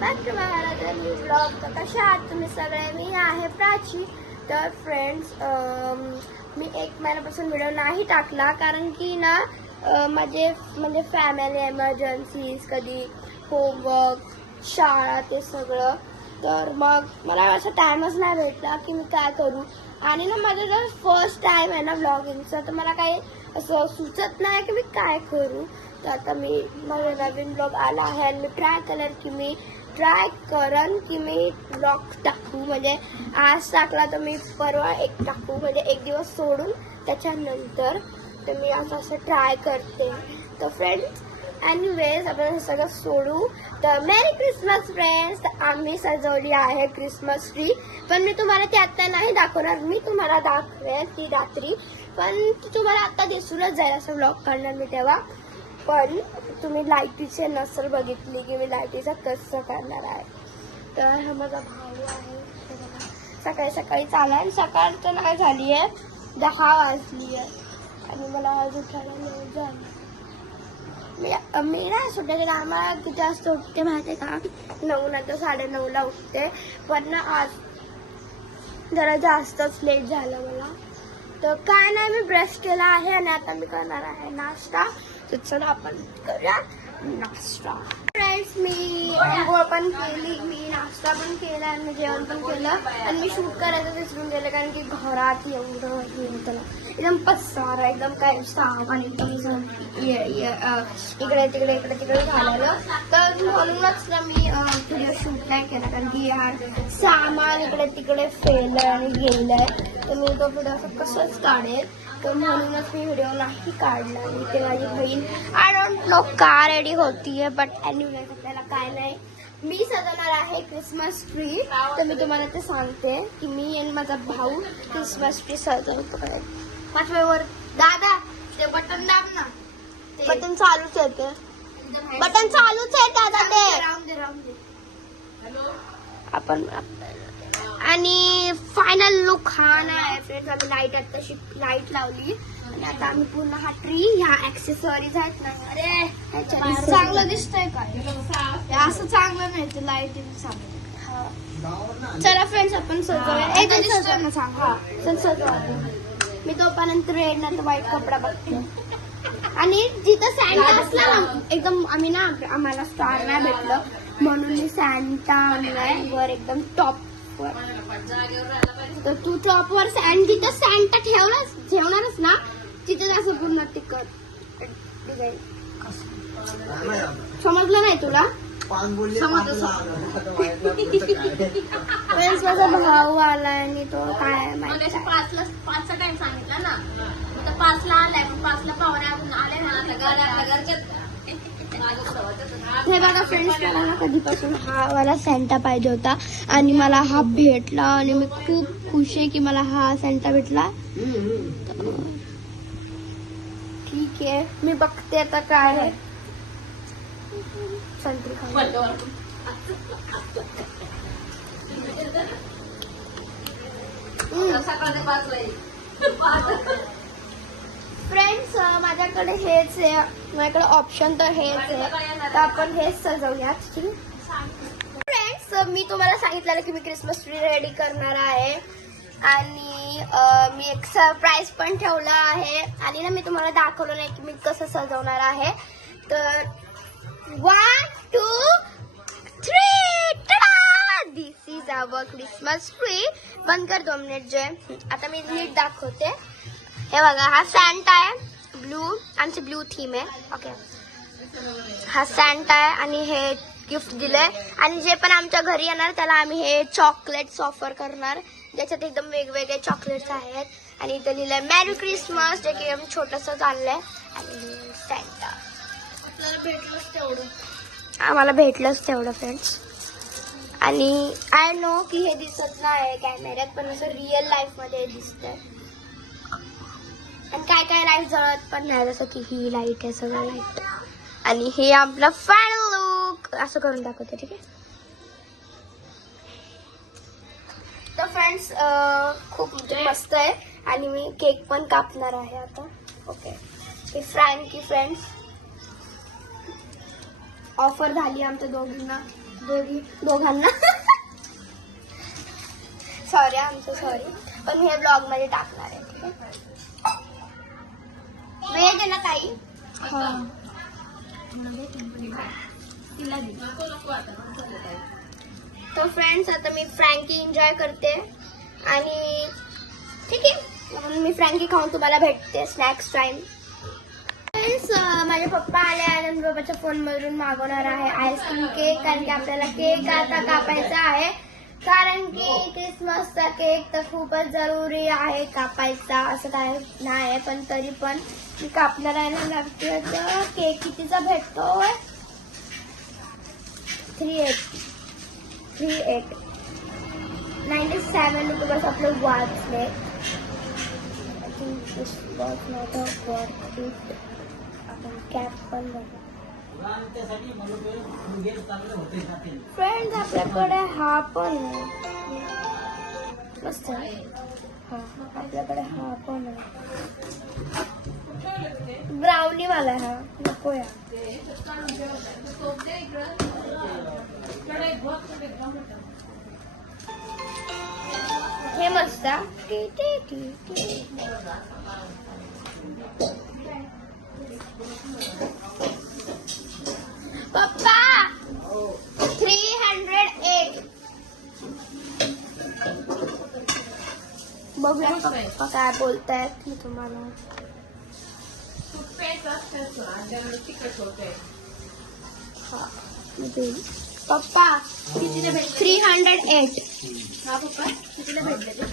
Back to my another new blog. तर कशा आहात तुम्ही सगळे? मी आहे प्राची. तर फ्रेंड्स, मी 1 महिन्यापासून व्हिडिओ नाही टाकला कारण की ना माझे म्हणजे फॅमिली एमर्जन्सीज, कधी होमवर्क, शाळा, ते सगळं. तर मग मला असं टाईमच नाही भेटला की मी काय करू. आणि ना माझं जर फर्स्ट टाईम आहे ना व्लॉगिंगचा, तर मला काही असं सुचत नाही की मी काय करू. तर आता मी माझा नवीन ब्लॉग आला आहे आणि मी ट्राय करन की मी ब्लॉग टाकू. म्हणजे आज टाकला तर मी परवा एक टाकू, म्हणजे 1 दिवस सोडून त्याच्यानंतर. तर मी असं ट्राय करते. तर फ्रेंड्स, एनिवेज आपण हे सगळं सोडू. तर मेरी क्रिसमस फ्रेंड्स. तर आम्ही सजवली आहे क्रिसमस ट्री, पण मी तुम्हाला ते आत्ता नाही दाखवणार. मी तुम्हाला दाखवेन ती रात्री, पण ती तुम्हाला आत्ता दिसूनच जाईल असं व्लॉग करणार मी तेव्हा. पण तुम्ही लाईटीचे नसल बघितली की मी लाईटीचं कसं करणार आहे. तर हा माझा भाऊ आहे. सकाळी सकाळी चालला आणि सकाळचं नाही झाली आहे, 10 वाजली आहे आणि मला आज उठायला लेट झालं. मी ना सुट्ट्याच्या आम्हाला किती वाजता उठते माहिती आहे का? 9 नंतर 9:30ला उठते. पण ना आज जरा जास्तच लेट झालं मला. तर काय नाही, मी ब्रश केला आहे आणि आता मी करणार आहे नाश्ता. तर चला आपण करूया नाश्ता. फ्रेंड्स, मी आंघोळ पण केली, मी नाश्ता पण केला आणि मी जेवण पण केलं आणि मी शूट करायचं विसरून गेलं कारण की घरात एवढं हे होतं ना, एकदम पसारा, एकदम काय सामान एकदम इकडे तिकडे झालेलं. तर म्हणूनच ना मी व्हिडिओ शूट नाही केला कारण की यार सामान इकडे तिकडे फेललं आणि गेलंय. तर मी तो व्हिडिओ असं कसंच काढेल. तर म्हणूनच मी व्हिडिओ नाही काढला. आणि ते माझी बहीण आय डोंट नो का रेडी होतीये, बट एनिवेज आपल्याला काय नाही. मी सजवणार आहे क्रिसमस ट्री. तर मी तुम्हाला ते सांगते की मी आणि माझा भाऊ क्रिसमस ट्री सजवतो. 5व्या वर दादा ते बटन दाब ना. बटन चालूच आहे, ते बटन चालूच आहे दादा. ते राहून दे. आपण आणि फायनल लुक हा नाही फ्रेंड्स. आम्ही लाईट आताशी लाईट लावली आणि आता आम्ही पूर्ण हा ट्री, ह्या ऍक्सेसरीज आहेत ना, अरे चांगलं दिसतंय काय? असं चांगलं नाही, ते लाईट चांगलं. चला फ्रेंड्स, आपण सजवूया. चल सजवा. मी तोपर्यंत रेड नाही तर व्हाईट कपडा बघते. आणि जिथं सॅन्टा असला एकदम, आम्ही ना आम्हाला स्टार नाही भेटलं म्हणून मी सॅन्टा आणलाय वर एकदम टॉप. तर तू टॉप वर जिथं सॅन्टा ठेवणारच ना, तिथं असं पूर्ण टिकट डिझाईन. समजलं नाही तुला? माझा भाऊ आलाय आणि तो काय माहिती 5चा टाइम सांगितला ना, 5ला आलाय. 5ला पाहुणे आले ना. हे बघा फ्रेंड्स, मला ना कधीपासून हा वाला सॅन्टा पाहिजे होता आणि मला हा भेटला आणि मी खूप खुश आहे की मला हा सॅन्टा भेटला. ठीक आहे, मी बघते आता काय आहे. संत्री फ्रेंड्स, माझ्याकडे हेच आहे. माझ्याकडे ऑप्शन तर हेच आहे, तर आपण हेच सजवूया. फ्रेंड्स, मी तुम्हाला सांगितलेलं की मी क्रिसमस ट्री रेडी करणार आहे आणि मी एक सरप्राईज पण ठेवला आहे आणि ना मी तुम्हाला दाखवलं नाही की मी कसं सजवणार आहे. तर 1, 2, 3, दिस इज अवर क्रिसमस ट्री. बंद कर 2 मिनिट जे. आता मी नीट दाखवते. हे बघा, हा सॅन्टा आहे ब्लू, आमची ब्लू थीम आहे. ओके, हा सॅन्टा आहे आणि हे गिफ्ट दिलंय. आणि जे पण आमच्या घरी येणार त्याला आम्ही हे चॉकलेट्स ऑफर करणार, ज्याच्यात एकदम वेगवेगळे चॉकलेट्स आहेत. आणि इथं लिहिलंय मॅरी क्रिसमस, जे की एकदम छोटंसं चाललंय. आणि सॅन्टा आम्हाला भेटलंच तेवढं फ्रेंड्स. आणि आय नो की हे दिसत नाही कॅमेऱ्यात, पण असं रिअल लाईफ मध्ये दिसतंय. आणि काय लाईट जळत पण नाही, जसं की ही लाईट आहे, सगळं लाईट. आणि हे आपलं फायनल लुक असं करून दाखवते. ठीक आहे. तर फ्रेंड्स, खूप मस्त आहे आणि मी केक पण कापणार आहे आता. ओके, हे फ्रँकी फ्रेंड्स ऑफर झाली आमच्या दोघांना सॉरी आमचं सॉरी, पण हे ब्लॉग मध्ये टाकणार आहे. ठीक आहे, वेळ दे ना ताई. तो फ्रेंड्स आता मी फ्रँकी एन्जॉय करते आणि ठीक आहे मी फ्रँकी खाऊन तुम्हाला भेटते स्नॅक्स टाइम. फ्रेंड्स माझे पप्पा आले आणि मी पप्पाच्या फोन मधून मागवणार आहे आईस्क्रीम केक, कारण की आपल्याला केक आता कापायचा आहे, कारण की क्रिसमसचा केक तर खूपच जरुरी आहे कापायचा, असं काय नाही आहे, पण तरी पण मी कापणार आहे ना लागते. तर केक कितीचा भेटतोय? 97 रुपये आपलं वाचले. I think this was not a worth it. आपण कॅप पण बघा फ्रेंड्स, आपल्याकडे हा पण आहे मस्त आहे. हा आपल्याकडे हा पण आहे ब्राउनी वाला. हा नको या हे मस्त. पप्पा 308 बघूया पप्पा काय बोलतायत मी तुम्हाला. पप्पा 308. हा पप्पा कितीला भेटले?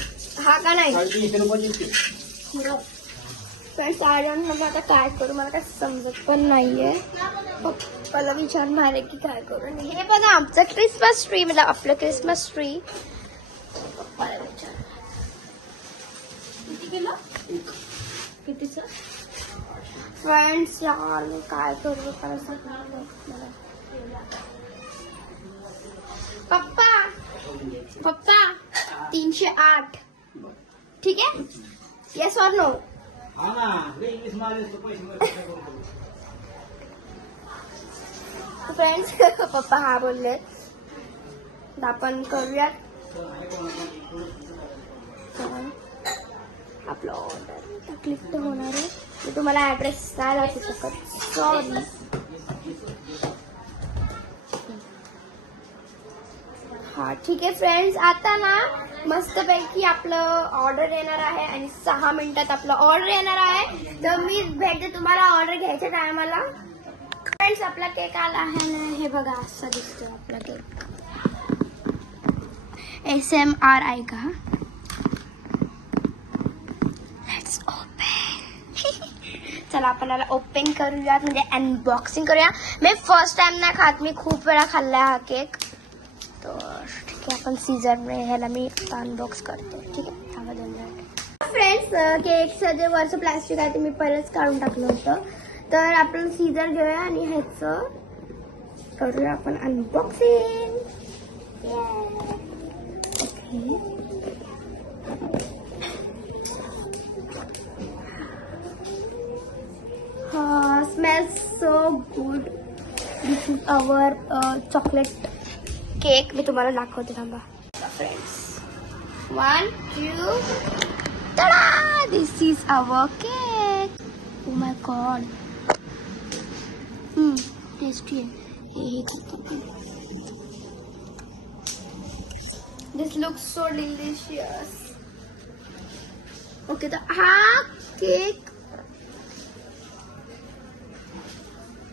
हा का नाही फ्रेंड्स, मला आता काय करू, मला काय समजत पण नाहीये. पप्पाला विचारणार आहे की काय करू. हे बघा आमचं क्रिसमस ट्री, म्हणजे आपलं क्रिसमस ट्री. पप्पाला विचार कितीच फ्रेंड्स यार मी काय करू मला. पप्पा 308 ठीक आहे. येस और नो? फ्रेंड्स पप्पा हा बोलले आपण करूयात आपलं ऑर्डर क्लिक तर होणार आहे. मी तुम्हाला ऍड्रेस नाही दाखवू शकत, सॉरी. हा ठीक आहे फ्रेंड्स, आता ना मस्तपैकी आपलं ऑर्डर येणार आहे आणि 6 मिनिटात आपलं ऑर्डर येणार आहे. तर मी भेटते तुम्हाला ऑर्डर घ्यायच्या टायमाला. फ्रेंड्स आपला केक आला आहे ना, हे बघा असं दिसतो आपला केक. SMRI का. Let's open. चला आपण याला ओपन करूयात, म्हणजे अनबॉक्सिंग करूया. मी फर्स्ट टाइम नाही खात, मी खूप वेळा खाल्ला हा केक. तर ठीक आहे आपण सीझरने ह्याला मी अनबॉक्स करते. ठीक आहे थांबा 2 मिनिट. फ्रेंड्स केकचं जे वरचं प्लास्टिक आहे ते मी पहिलेच काढून टाकलं होतं. तर आपण सीझर घेऊया आणि ह्याचं करूया आपण unboxing. Okay smells so good. This is our chocolate cake. मी तुम्हाला दाखवते थांबा friends. 1 2 tada, this is our cake. Oh my god, tasty आहे हे खाते. This looks so delicious. Okay तर हा केक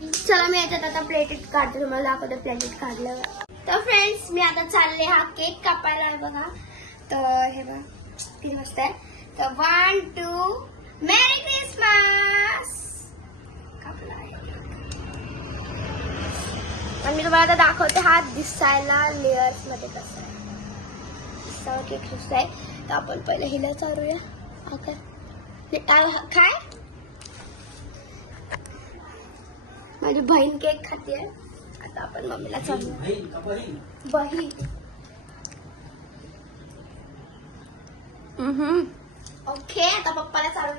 चला मी याच्यात आता प्लेटेड काढते, तुम्हाला दाखवते प्लेटेड काढल्यावर. तर फ्रेंड्स मी आता चालले हा केक कापायला आहे बघा. तर हे बघा किती मस्त आहे. तर 1 2 मेरी क्रिसमस कापला आहे. आणि मी तुम्हाला आता दाखवते हा दिसायला लेयर्स मध्ये कसं आहे. दिसावं केक दिसत आहे. तर आपण पहिले हिला चालूया. आता काय माझी बहीण केक खाते. आता आपण मम्मीला चालू बहीण. ओके आता पप्पाला चालू.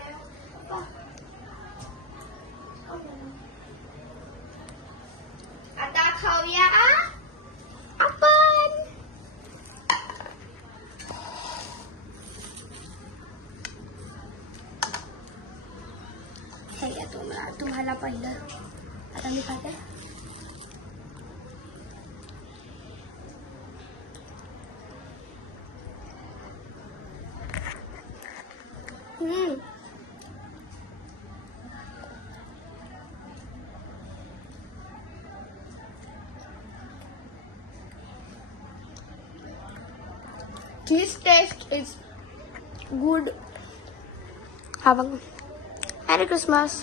आता खाऊया आपण. हे घ्या तुम्हाला पहिलं. आता मी खाते. This taste is good. हा बघ. मॅरी क्रिसमस.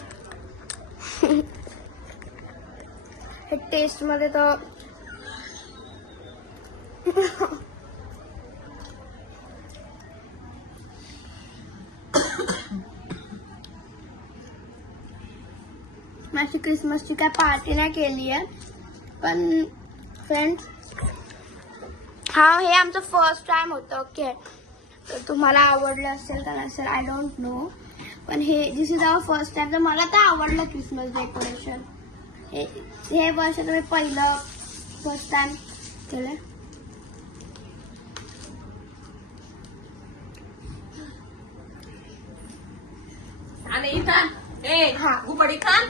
हे टेस्ट मध्ये तर माझी क्रिसमसची काय पार्टी नाही केली आहे, पण फ्रेंड्स हा हे आमचं फर्स्ट टाइम होतं. ओके, तर तुम्हाला आवडलं असेल का नसेल आय डोंट नो, पण हे दिस इज आवर फर्स्ट टाइम. तर मला तर आवडलं क्रिसमस डेकोरेशन. हे वर्ष तुम्ही पहिलं फर्स्ट टाइम केलं. आणि इथं हा गुपडी खान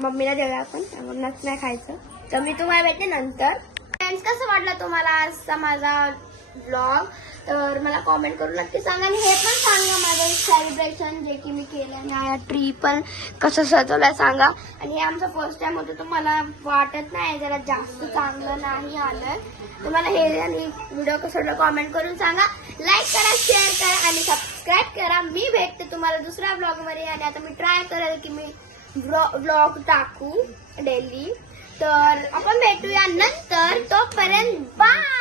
मम्मीला देऊया आपण, म्हणूनच नाही खायचं. तर मी तुम्हाला भेटते नंतर. फ्रेंड्स, कसं वाटलं तुम्हाला आजचा माझा ब्लॉग, तर मला कॉमेंट करून नक्की सांगा. आणि हे पण सांगा माझं सेलिब्रेशन जे की मी केलं आणि या ट्री पण कसं सजवलंय सांगा. आणि हे आमचं फर्स्ट टाइम होतं, तर मला वाटत नाही जरा जास्त चांगलं नाही आलं. तुम्हाला हे आणि व्हिडिओ कसं वाटलं कॉमेंट करून सांगा. लाईक करा, शेअर करा आणि सबस्क्राईब करा. मी भेटते तुम्हाला दुसऱ्या ब्लॉगमध्ये. आणि आता मी ट्राय करेल की मी ब्लॉग टाकू डेली. तर आपण भेटूया नंतर. तोपर्यंत बाय.